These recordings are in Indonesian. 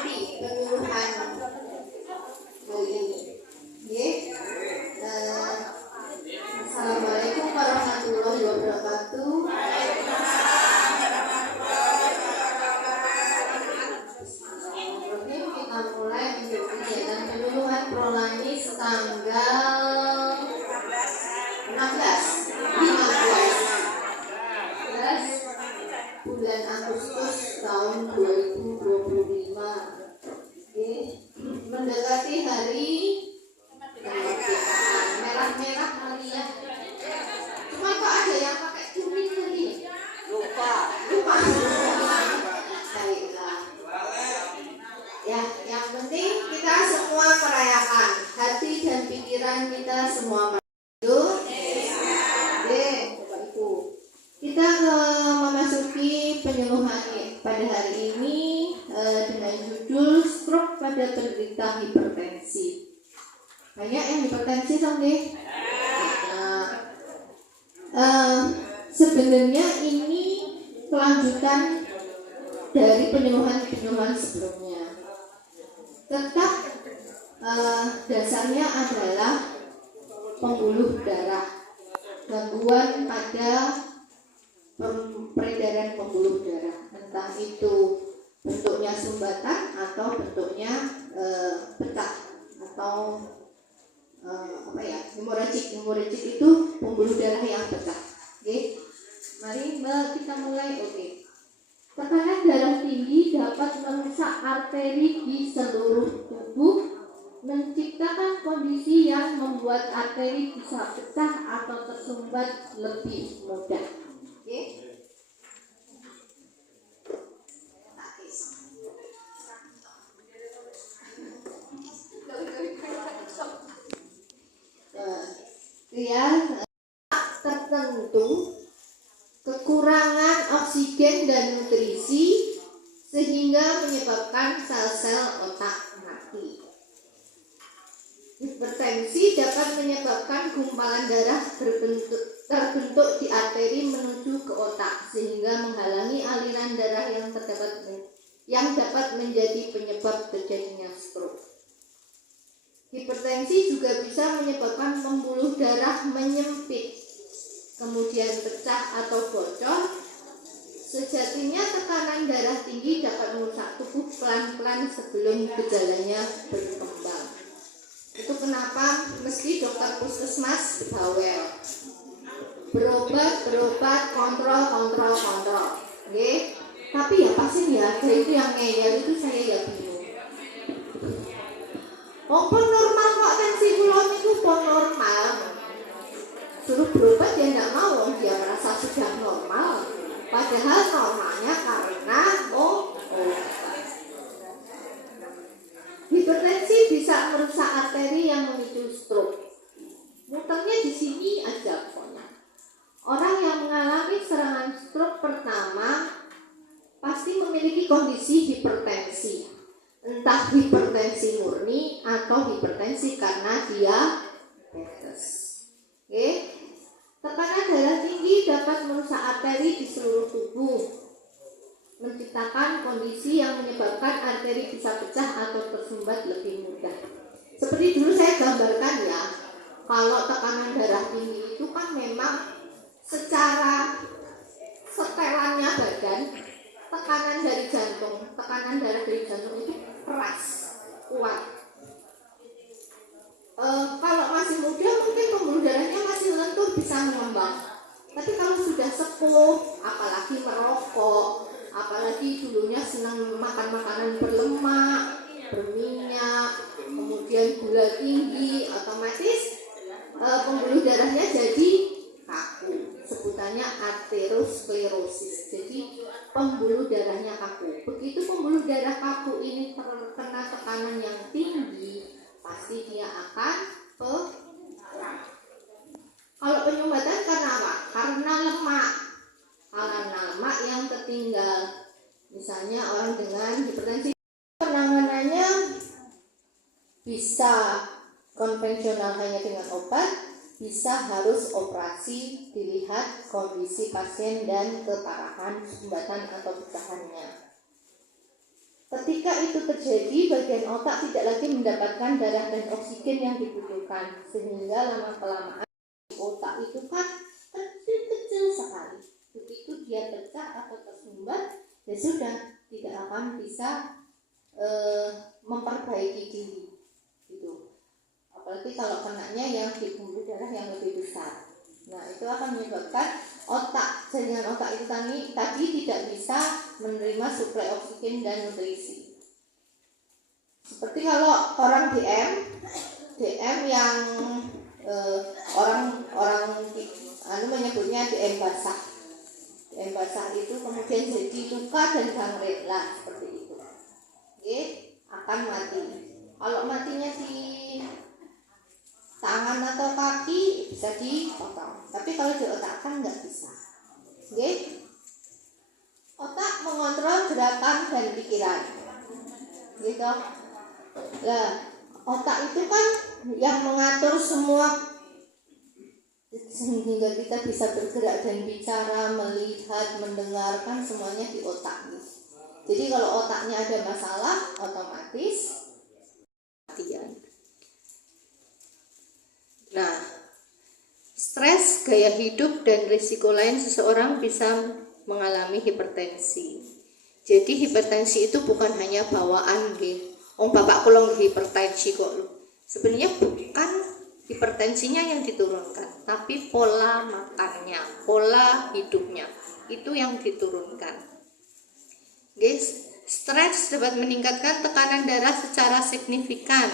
mengikuti penyuluhan ini. Assalamualaikum warahmatullahi wabarakatuh. Kita mulai untuk kegiatan penyuluhan Prolanis tanggal 15 bulan Agustus tahun 2025. Mendekati hari kemerdekaan. Merah-merah kali ya. Cuma kok ada yang pakai kuning tadi? Lupa. Baiklah. Ya, yang penting kita semua merayakan. Hati dan pikiran kita semua maju. Kita memasuki penyuluhan pada hari ini dengan judul stroke pada penderita hipertensi. Banyak yang hipertensi sampai. Sebenarnya ini kelanjutan dari penyuluhan sebelumnya. Tetap dasarnya adalah pembuluh darah, gangguan pada peredaran pembuluh darah, entah itu bentuknya sumbatan atau bentuknya pecah atau hemoragik itu pembuluh darah yang pecah. Mari kita mulai. Tekanan darah tinggi dapat merusak arteri di seluruh tubuh, menciptakan kondisi yang membuat arteri bisa pecah atau tersumbat lebih mudah. Tertentu kekurangan oksigen dan nutrisi sehingga menyebabkan sel-sel otak mati. Hipertensi dapat menyebabkan gumpalan darah terbentuk di arteri menuju ke otak sehingga menghalangi aliran darah yang dapat menjadi penyebab terjadinya stroke. Hipertensi juga bisa menyebabkan pembuluh darah menyempit, kemudian pecah atau bocor. Sejatinya tekanan darah tinggi dapat merusak tubuh pelan-pelan sebelum gejalanya berkembang. Itu kenapa mesti dokter puskesmas bawel. Berobat, kontrol. Tapi ya pasti ya, itu yang ngeyel itu saya ya bingung. Pun normal kok, tensi kula niku pun normal. Suruh berobat dia tidak mau, dia merasa sudah normal. Padahal normalnya karena hipertensi bisa merusak arteri yang memicu stroke. Muternya di sini aja pokoknya. Orang yang mengalami serangan stroke pertama pasti memiliki kondisi hipertensi. Entah hipertensi murni atau hipertensi karena diabetes. Tekanan darah tinggi dapat merusak arteri di seluruh tubuh, menciptakan kondisi yang menyebabkan arteri bisa pecah atau tersumbat lebih mudah. Seperti dulu saya gambarkan ya, kalau tekanan darah tinggi itu kan memang secara setelannya badan, tekanan darah dari jantung itu keras, kuat. Kalau masih muda mungkin pembuluh darahnya masih lentur, bisa mengembang. Tapi kalau sudah sepuh, apalagi merokok, apalagi dulunya senang makan makanan berlemak, berminyak, kemudian gula tinggi, otomatis pembuluh darahnya jadi kaku. Sebutannya arteriosklerosis. Jadi pembuluh darahnya kaku. Begitu pembuluh darah kaku ini terkena tekanan yang tinggi, pasti dia akan pecah. Kalau penyumbatan karena apa? Karena lemak yang tertinggal. Misalnya orang dengan hipertensi, penanganannya bisa konvensional hanya dengan obat, bisa harus operasi, dilihat kondisi pasien dan keparahan sumbatan atau pecahannya. Ketika itu terjadi, bagian otak tidak lagi mendapatkan darah dan oksigen yang dibutuhkan, sehingga lama-kelamaan otak itu kan kecil-kecil sekali. Begitu dia pecah atau tersumbat, ya sudah tidak akan bisa memperbaiki diri. Gitu. Apalagi kalau kenanya yang di pembuluh darah yang lebih besar. Nah, itu akan menyebabkan jaringan otak itu tadi tidak bisa menerima suplai oksigen dan nutrisi. Seperti kalau orang DM yang orang menyebutnya DM basah. DM basah itu kemudian jadi luka dan gangren lah seperti itu. Oke, akan mati. Kalau matinya di tangan atau kaki bisa dipotong, tapi kalau di otak kan nggak bisa. Oke? Otak mengontrol gerakan dan pikiran, gitu. Nah, otak itu kan yang mengatur semua sehingga kita bisa bergerak dan bicara, melihat, mendengarkan, semuanya di otak. Jadi kalau otaknya ada masalah, otomatis kematian. Nah, stres, gaya hidup, dan risiko lain seseorang bisa mengalami hipertensi. Jadi hipertensi itu bukan hanya bawaan, bapak kula hipertensi kok. Sebenarnya bukan hipertensinya yang diturunkan, tapi pola makannya, pola hidupnya itu yang diturunkan. Stres dapat meningkatkan tekanan darah secara signifikan.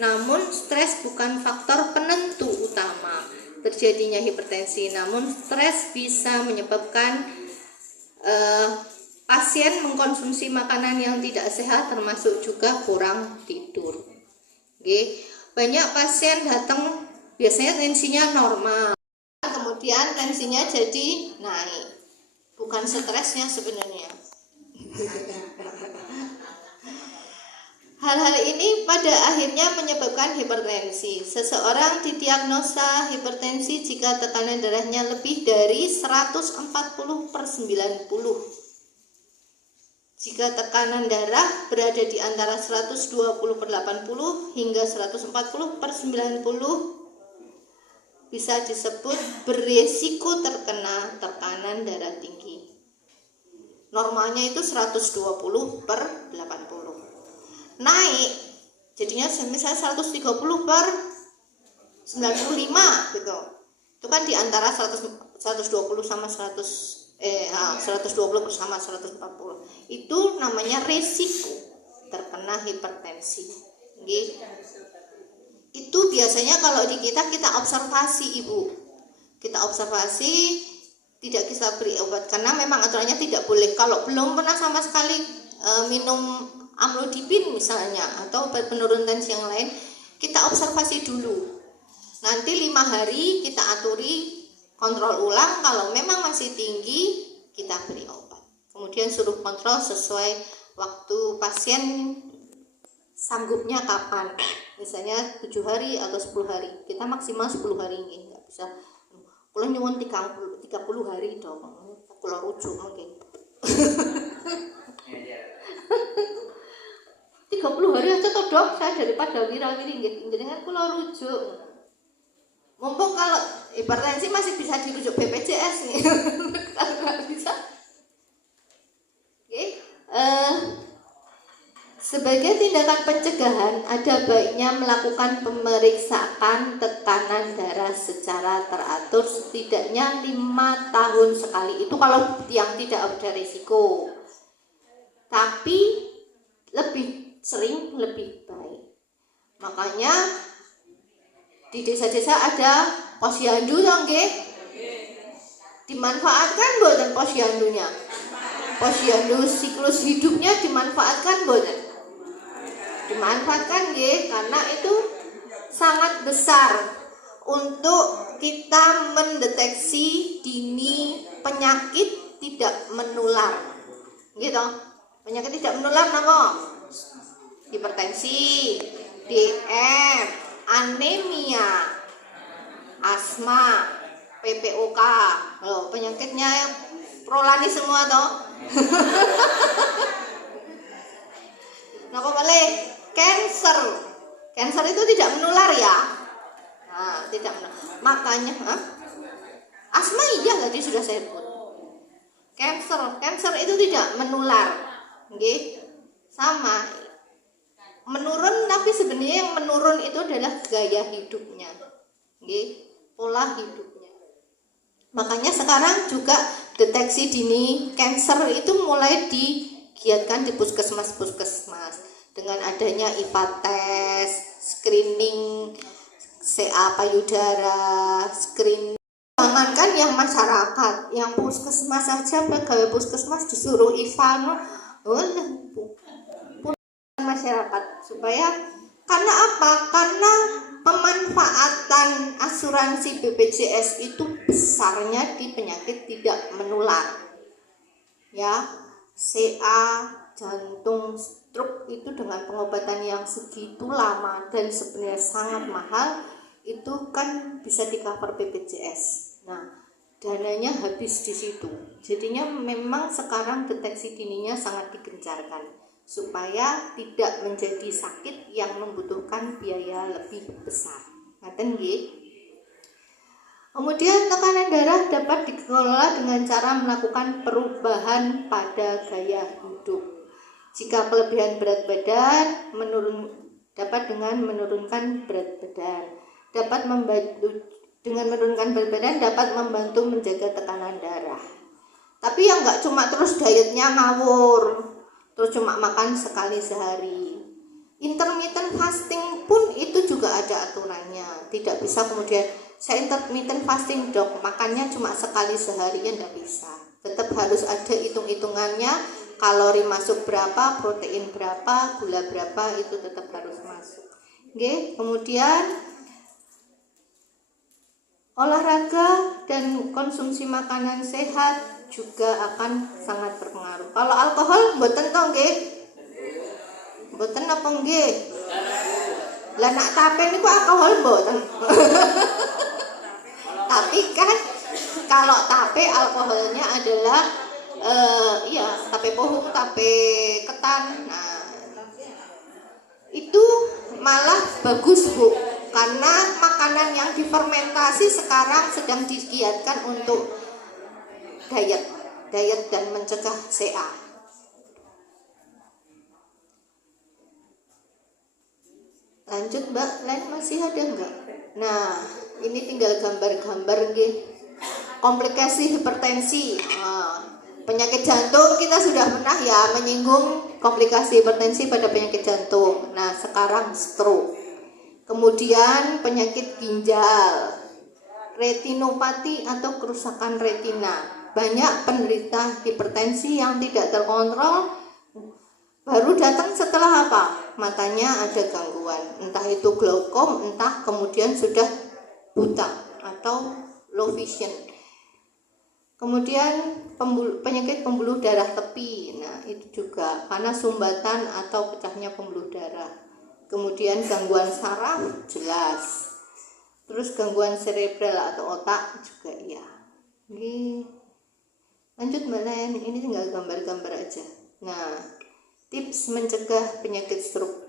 Namun stres bukan faktor penentu utama terjadinya hipertensi. Namun stres bisa menyebabkan pasien mengkonsumsi makanan yang tidak sehat, termasuk juga kurang tidur. Banyak pasien datang biasanya tensinya normal, kemudian tensinya jadi naik. Bukan stresnya sebenarnya. Hal-hal ini pada akhirnya menyebabkan hipertensi. Seseorang didiagnosa hipertensi jika tekanan darahnya lebih dari 140/90. Jika tekanan darah berada di antara 120/80 hingga 140/90 bisa disebut beresiko terkena tekanan darah tinggi. Normalnya itu 120/80. Naik jadinya misalnya 130/95 gitu. Itu kan di antara 120 sama 120 bersama 140. Itu namanya resiko terkena hipertensi. Itu biasanya kalau di kita observasi, Ibu. Kita observasi, tidak kita beri obat karena memang aturannya tidak boleh. Kalau belum pernah sama sekali minum amlodipin misalnya atau obat penurun tensi yang lain, kita observasi dulu. Nanti 5 hari kita aturi, kontrol ulang. Kalau memang masih tinggi, kita beri obat. Kemudian suruh kontrol sesuai waktu pasien sanggupnya kapan. Misalnya 7 hari atau 10 hari. Kita maksimal 10 hari ini, nggak bisa. Kalau nyuwun 30 hari dong. Kalau rujuk mungkin. 30 hari aja toh Dok, saya daripada wira-wiri nggih. Jenengan kula rujuk. Mumpung kalau hipertensi masih bisa dirujuk BPJS nih. Kalau nggak bisa. Sebagai tindakan pencegahan, ada baiknya melakukan pemeriksaan tekanan darah secara teratur setidaknya 5 tahun sekali. Itu kalau yang tidak ada risiko. Tapi lebih sering lebih baik. Makanya di desa-desa ada posyandu dong, dimanfaatkan boten posyandunya. Posyandu siklus hidupnya dimanfaatkan boten. Dimanfaatkan karena itu sangat besar untuk kita mendeteksi dini penyakit tidak menular. Gitu. Penyakit tidak menular nama hipertensi, DM, anemia, asma, PPOK. Loh, penyakitnya prolani semua toh. Napa boleh? Cancer. Cancer itu tidak menular ya. Nah, tidak menular. Makanya, asma iya tadi sudah saya sebut. Cancer itu tidak menular. Nggih. Sama. Menurun, tapi sebenarnya yang menurun itu adalah gaya hidupnya. Nggih, pola hidupnya. Makanya sekarang juga deteksi dini kanker itu mulai digiatkan di puskesmas dengan adanya IPA tes, screening CA payudara, screening. Jangankan yang masyarakat, yang puskesmas saja, pegawai puskesmas disuruh IPA masyarakat supaya, karena apa? Karena pemanfaatan asuransi BPJS itu besarnya di penyakit tidak menular ya, CA, jantung, stroke itu dengan pengobatan yang segitu lama dan sebenarnya sangat mahal, itu kan bisa di cover BPJS. Nah, dananya habis di situ. Jadinya memang sekarang deteksi dininya sangat digencarkan supaya tidak menjadi sakit yang membutuhkan biaya lebih besar. Ngaten nggih. Kemudian tekanan darah dapat dikelola dengan cara melakukan perubahan pada gaya hidup. Jika kelebihan berat badan dapat dengan menurunkan berat badan. Dengan menurunkan berat badan dapat membantu menjaga tekanan darah. Tapi yang enggak cuma terus dietnya ngawur, terus cuma makan sekali sehari. Intermittent fasting pun itu juga ada aturannya. Tidak bisa kemudian saya intermittent fasting dok, makannya cuma sekali sehari, ya tidak bisa. Tetap harus ada hitung-hitungannya, kalori masuk berapa, protein berapa, gula berapa, itu tetap harus masuk. Oke, kemudian olahraga dan konsumsi makanan sehat juga akan sangat berpengaruh. Kalau alkohol mboten to nggih? Mboten apa nggih? Lah nak tape niku alkohol mboten. Tapi kan kalau tape alkoholnya adalah tape pohon, tape ketan. Nah, itu malah bagus Bu, karena makanan yang difermentasi sekarang sedang digiatkan untuk diet dan mencegah CA. Lanjut Mbak, lain masih ada enggak? Nah, ini tinggal gambar-gambar nggih. Komplikasi hipertensi. Penyakit jantung kita sudah pernah ya menyinggung komplikasi hipertensi pada penyakit jantung. Nah, sekarang stroke. Kemudian penyakit ginjal, retinopati atau kerusakan retina. Banyak penderita hipertensi yang tidak terkontrol baru datang setelah apa? Matanya ada gangguan, entah itu glaukom, entah kemudian sudah buta atau low vision. Kemudian penyakit pembuluh darah tepi, nah itu juga karena sumbatan atau pecahnya pembuluh darah. Kemudian gangguan saraf jelas, terus gangguan cerebral atau otak juga ya. Ini lanjut Mbak Len, ini tinggal gambar-gambar aja. Nah, tips mencegah penyakit stroke.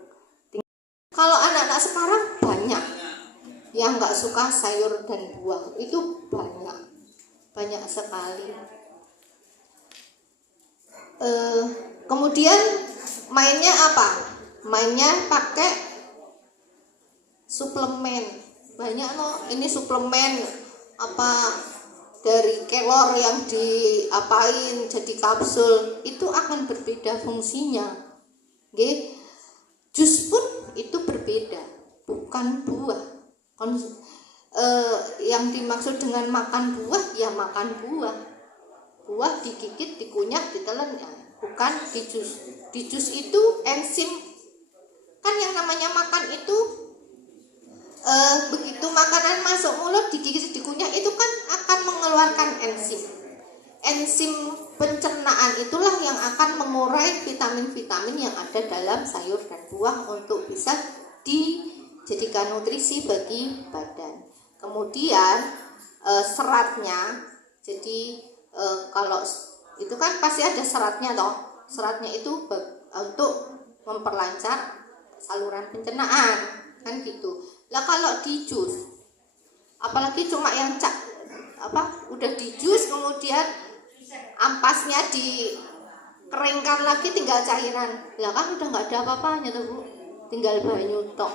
Kalau anak-anak sekarang banyak yang nggak suka sayur dan buah, itu banyak sekali. Kemudian mainnya apa? Mainnya pakai suplemen. Banyak loh, ini suplemen apa dari kelor yang diapain jadi kapsul, itu akan berbeda fungsinya. Oke. Jus pun itu berbeda, bukan buah. Yang dimaksud dengan makan buah ya makan buah. Buah digigit, dikunyah, ditelan, ya. Bukan di jus. Di jus itu enzim, kan yang namanya makan itu begitu makanan masuk mulut, digigit, dikunyah, itu kan akan mengeluarkan enzim pencernaan. Itulah yang akan mengurai vitamin-vitamin yang ada dalam sayur dan buah untuk bisa dijadikan nutrisi bagi badan. Kemudian seratnya, jadi kalau itu kan pasti ada seratnya toh. Seratnya itu untuk memperlancar saluran pencernaan kan gitu. Lah kalau di jus, apalagi cuma yang udah di jus kemudian ampasnya dikeringkan lagi tinggal cairan, lah kan udah nggak ada apa-apanya tuh Bu, tinggal banyu tok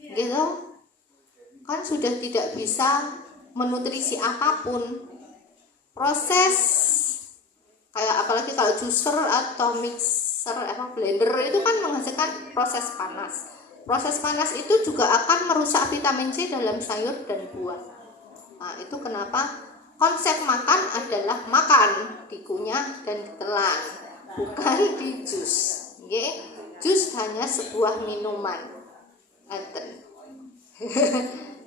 gitu kan, sudah tidak bisa menutrisi apapun. Proses kayak apalagi kalau juicer atau mixer blender itu kan menghasilkan proses panas. Proses panas itu juga akan merusak vitamin C dalam sayur dan buah. Nah, itu kenapa konsep makan adalah makan dikunyah dan ditelan, bukan di jus. Jus hanya sebuah minuman.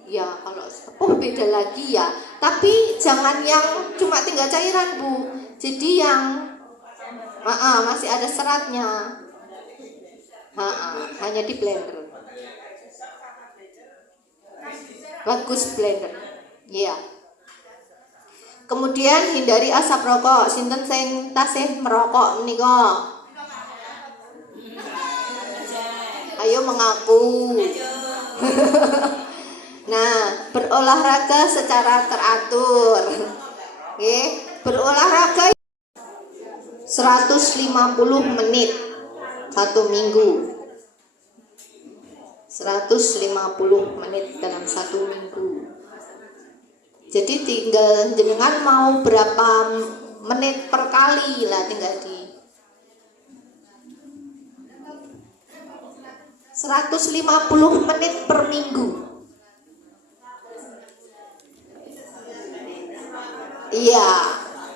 Ya kalau sepuh beda lagi ya, tapi jangan yang cuma tinggal cairan Bu, jadi yang masih ada seratnya, hanya di blender. Bagus blender ya. Kemudian hindari asap rokok. Sinten sing tasih merokok menika? Ayo mengaku. Nah, berolahraga secara teratur. Berolahraga 150 menit satu minggu. 150 menit dalam satu minggu. Jadi tinggal jenengan mau berapa menit per kali lah, tinggal di 150 menit per minggu. Iya,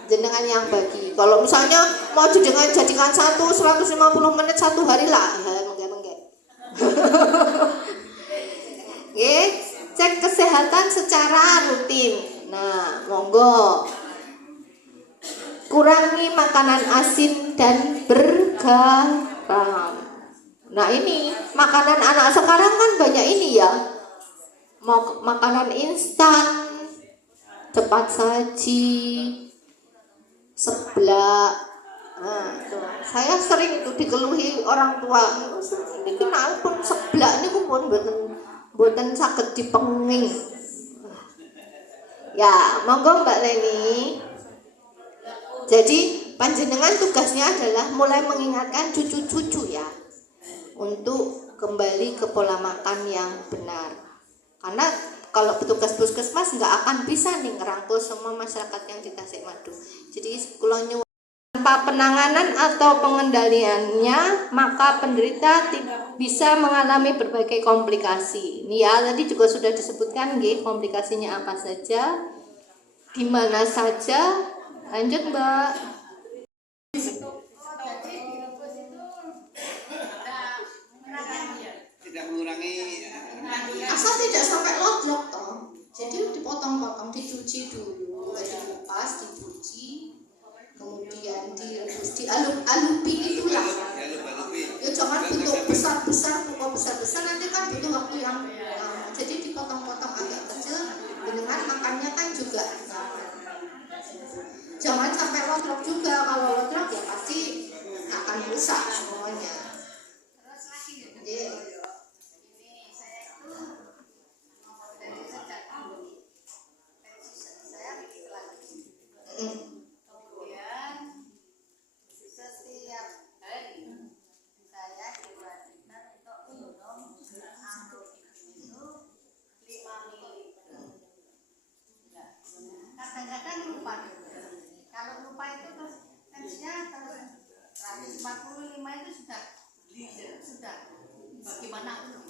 jenengan yang bagi. Kalau misalnya mau jenengan jadikan 150 menit satu hari lah, ya mengge-mengge. Cek kesehatan secara rutin. Nah, monggo. Kurangi makanan asin dan bergaram. Nah, ini makanan anak sekarang kan banyak ini ya. Makanan instan, cepat saji, seblak. Nah, tuh. Saya sering itu dikeluhi orang tua. Ini kenapa seblak ini pun buatan saged dipenging. Ya, monggo Mbak Leni. Jadi panjenengan tugasnya adalah mulai mengingatkan cucu-cucu ya, untuk kembali ke pola makan yang benar. Karena kalau petugas puskesmas nggak akan bisa nih ngerangkul semua masyarakat yang di Tasikmadu. Jadi kula nyuwun, tanpa penanganan atau pengendaliannya maka penderita bisa mengalami berbagai komplikasi. Ini ya tadi juga sudah disebutkan komplikasinya apa saja, di mana saja. Lanjut Mbak. Tidak mengurangi, asal tidak sampai lodrok toh. Jadi dipotong-potong, dicuci dulu, dikupas, dicuci, kemudian direbus, dialupi itulah. Ya jangan bentuk besar-besar, pokok besar-besar, nanti kan butuh waktu yang lama. Jadi dipotong-potong agak kecil, dengan makannya kan juga jangan sampai lodrok juga. Kalau lodrok ya pasti akan rusak semuanya. Jadi kadang-kadang lupa. Kalau lupa itu terus tensinya 145 itu sudah bagaimana itu.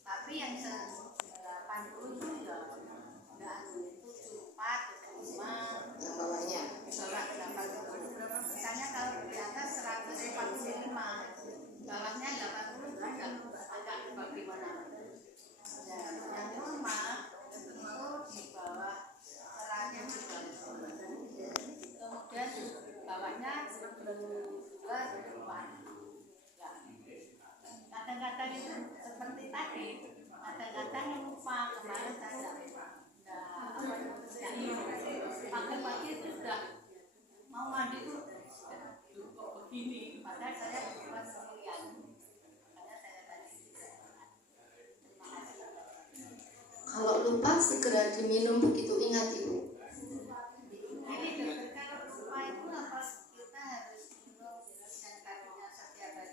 Tapi yang 80 itu ya enggak 74 5 yang bawahnya. Misalnya kalau di atas 145, bawahnya 80 itu agak bagaimana. Yang normal itu di bawah 100, kemudian bawahnya 92. Kadang-kadang itu seperti tadi lupa segera diminum begitu ingat Ibu. Ini dokter, kalau lupa itu apa kita harus minum dan tadinya setiap hari?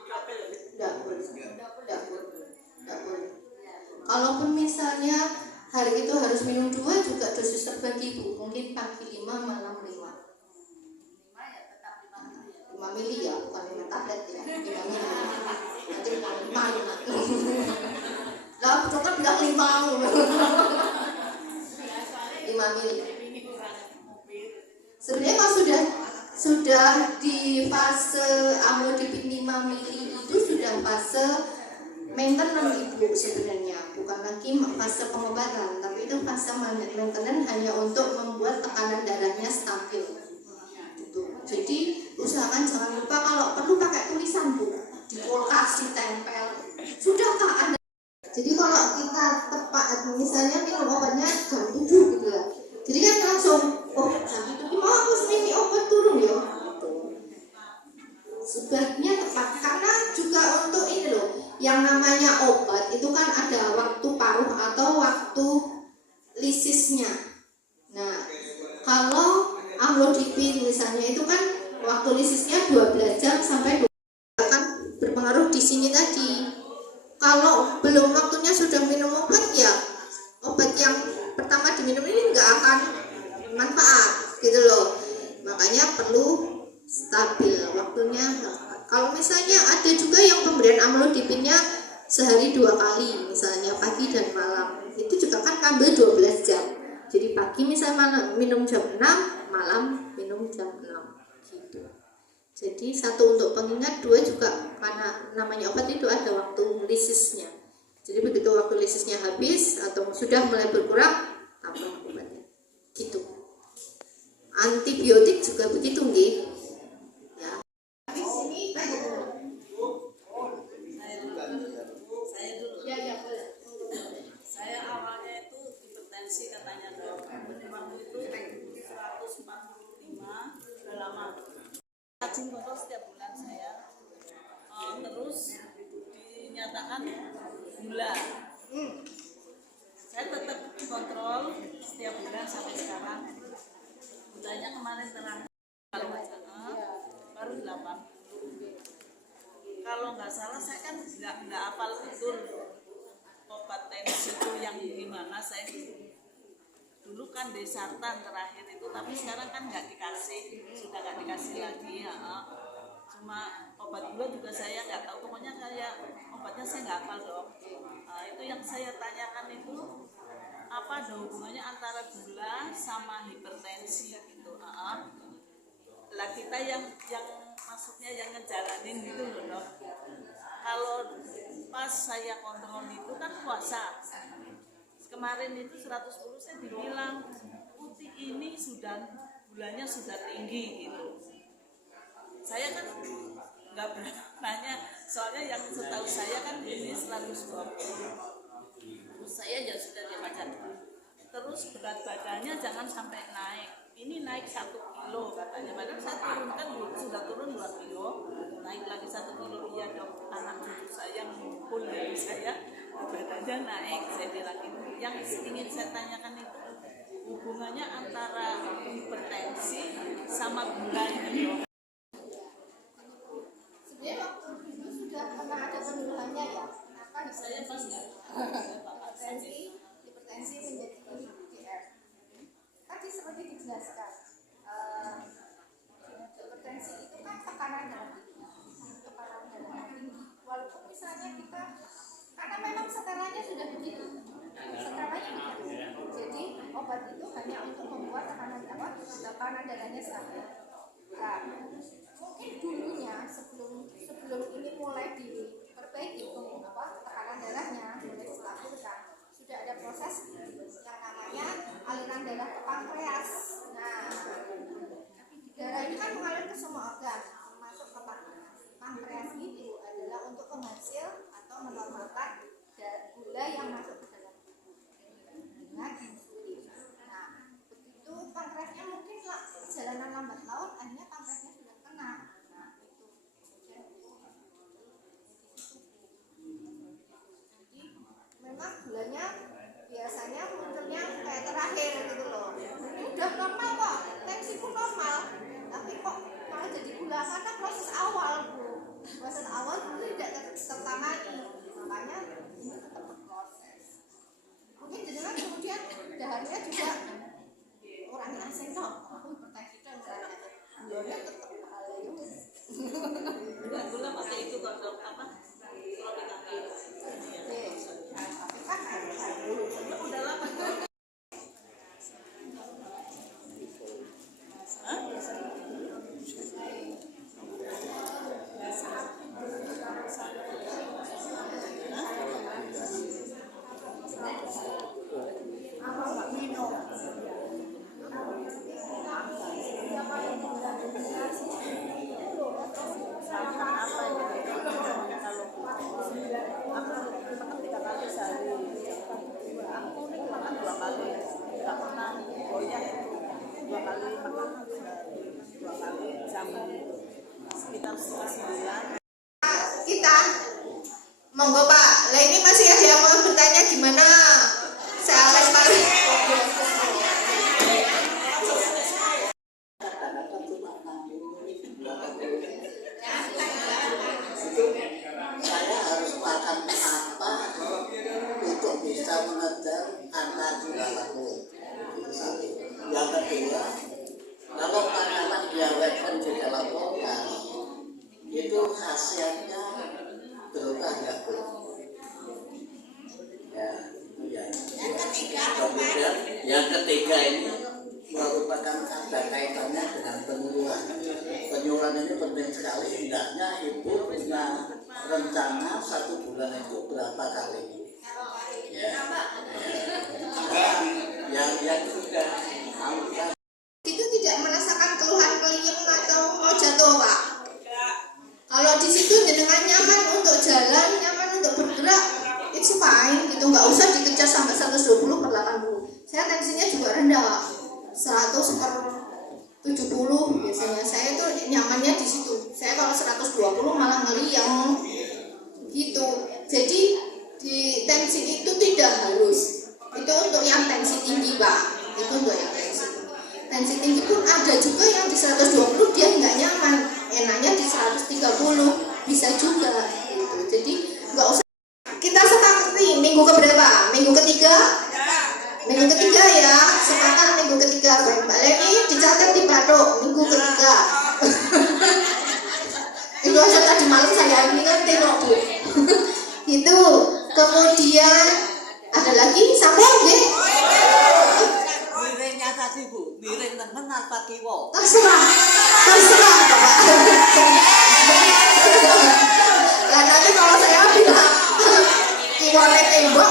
Tidak boleh. Tidak boleh. Tidak boleh. Kalaupun misalnya hari itu harus minum 2 juga dosis terbagi Bu. Mungkin pagi 5, malam 5. 5 ya tetap 5 mili ya. 5 mili ya, bukan 5 tablet ya. 5 mili. Nanti bukan 5 ya. Lah, dokter bilang 5. 5 mili. Sebenarnya kalau sudah di fase amlodipin 5 mili itu sudah fase maintenance Ibu sebenarnya, bukan lagi fase pengobatan, tapi itu fase maintenance hanya untuk membuat tekanan darahnya stabil. Gitu. Jadi usahakan jangan lupa kalau perlu pakai tulisan Bu, di kulkas ditempel. Sudahkah Anda? Jadi kalau kita tepat misalnya minum obatnya jam 7 gitu ya. Jadi kan langsung jam 7 mau aku semini obat turun ya. Sebaiknya tepat karena juga untuk ini loh, yang namanya obat itu kan ada waktu paruh atau waktu lisisnya. Nah, kalau amlodipin misalnya itu kan waktu lisisnya 12 jam sampai 20 akan berpengaruh di sini tadi. Kalau belum waktunya sudah minum obat ya obat yang pertama diminum ini nggak akan manfaat gitu loh. Makanya perlu stabil waktunya. Kalau misalnya ada juga yang pemberian amlodipinnya sehari 2 kali misalnya pagi dan malam, itu juga kan ambil 12 jam. Jadi pagi misalnya minum jam 6, malam minum jam 6 gitu. Jadi 1 untuk pengingat, 2 juga karena namanya obat itu ada waktu lisisnya. Jadi begitu waktu lisisnya habis atau sudah mulai berkurang, tambah obatnya. Gitu. Antibiotik juga begitu nggih. Ya. Habis ini Saya dulu. ya boleh. Saya awalnya itu hipertensi katanya dok. Waktu itu 145 sudah lama. Rajin kontrol setiap bulan saya. Terus dinyatakan gula. Saya tetap kontrol setiap bulan sampai sekarang. Gulanya kemarin terang kalau nggak salah baru 80. Kalau nggak salah saya kan nggak hafal betul obat tensi itu yang gimana. Saya dulu kan desartan terakhir itu, tapi sekarang kan nggak dikasih, sudah nggak dikasih lagi ya. Cuma obat gula juga saya nggak tahu, pokoknya kayak obatnya saya nggak hafal dok. Itu yang saya tanyakan itu apa ada hubungannya antara gula sama hipertensi gitu. Lah kita yang maksudnya yang ngejalanin gitu loh dok. Kalau pas saya kontrol itu kan puasa. Kemarin itu 110 saya dibilang putih ini sudah gulanya sudah tinggi gitu. Saya kan nggak pernah nanya, soalnya yang setahu saya kan ini 120. Terus saya ya sudah dibaca. Terus berat badannya jangan sampai naik. Ini naik 1 kilo katanya. Padahal saya turunkan sudah turun 2 kilo, naik lagi 1 kilo. Iya dok, anak cucu saya ngumpul dari saya, badannya naik. Saya bilang itu. Yang ingin saya tanyakan itu hubungannya antara hipertensi sama gula ini dok. Sebenarnya waktu dulu sudah pernah ada penuruhannya ya. Kenapa Saya pas nggak? hipertensi menjadi IGR. Tadi seperti dijelaskan, hipertensi itu kan tekanan darah tinggi. Walaupun misalnya kita, karena memang setelahnya sudah begitu, jadi obat itu hanya untuk membuat tekanan darahnya stabil. Nah, mungkin dulunya sebelum ini mulai diperbaiki tekanan darahnya mulai distabilkan, sudah ada proses yang namanya aliran darah ke pankreas. Nah, darah ini kan mengalir ke semua organ, termasuk ke pankreas. Pankreas itu adalah untuk penghasil atau menormalkan gula yang masuk ke dalam tubuh dengan insulin. Nah, begitu pankreasnya mungkin perjalanan lambat laun, akhirnya pankreasnya sudah kena. Nah, itu jadi memang gulanya Mungkin jenengan kemudian daharnya juga orang asing kok. Aku hipertensi dan gulanya tetap halus. Enggak, gula pakai itu kok dok apa? Propitamin. Tapi kan harus Udah lama. kita monggo Pak. Lah ini masih ada yang mau bertanya gimana? Saya lempar. Saya harus makan apa untuk bisa mengejar angka gula laku. Itu satu. Yang kedua, kalau makanan diabetes di dalam kulkas itu khasiatnya berubah nggak Bu? Ya, itu ya. Kemudian yang ketiga ini merupakan ada kaitannya dengan penyuluhan. Penyuluhan ini penting sekali. Hendaknya ibu punya rencana 1 bulan itu berapa kali. Ya. Yang sudah Itu tidak merasakan keluhan keliang atau mau jatuh Pak. Kalau di situ jenengan nyaman untuk jalan, nyaman untuk bergerak, it's fine gitu, nggak usah dikejar sampai 120/80. Saya tensinya juga rendah, 100/70 biasanya. Saya itu nyamannya di situ. Saya kalau 120 malah ngeliang gitu. Jadi di tensi itu tidak harus. Itu untuk yang tensi tinggi Pak. Itu untuk yang tensi tinggi. Tensi tinggi pun ada juga yang di 120 dia nggak nyaman, enaknya di 130 bisa juga gitu. Jadi nggak usah. Kita sepakati minggu keberapa? Minggu ketiga? Minggu ketiga ya, sepakat minggu ketiga. Baik Mbak Leni dicatat di batuk minggu ketiga. Itu aja tadi malam saya ngerti kok Bu. Itu kemudian ada lagi sambung nggih? Miringnya tadi Bu, miring temen apa kiwo? Terserah Bapak. Lah nanti kalau saya bilang kiwane tembok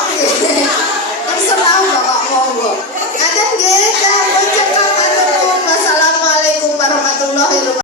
terserah Bapak monggo. Ada nggih,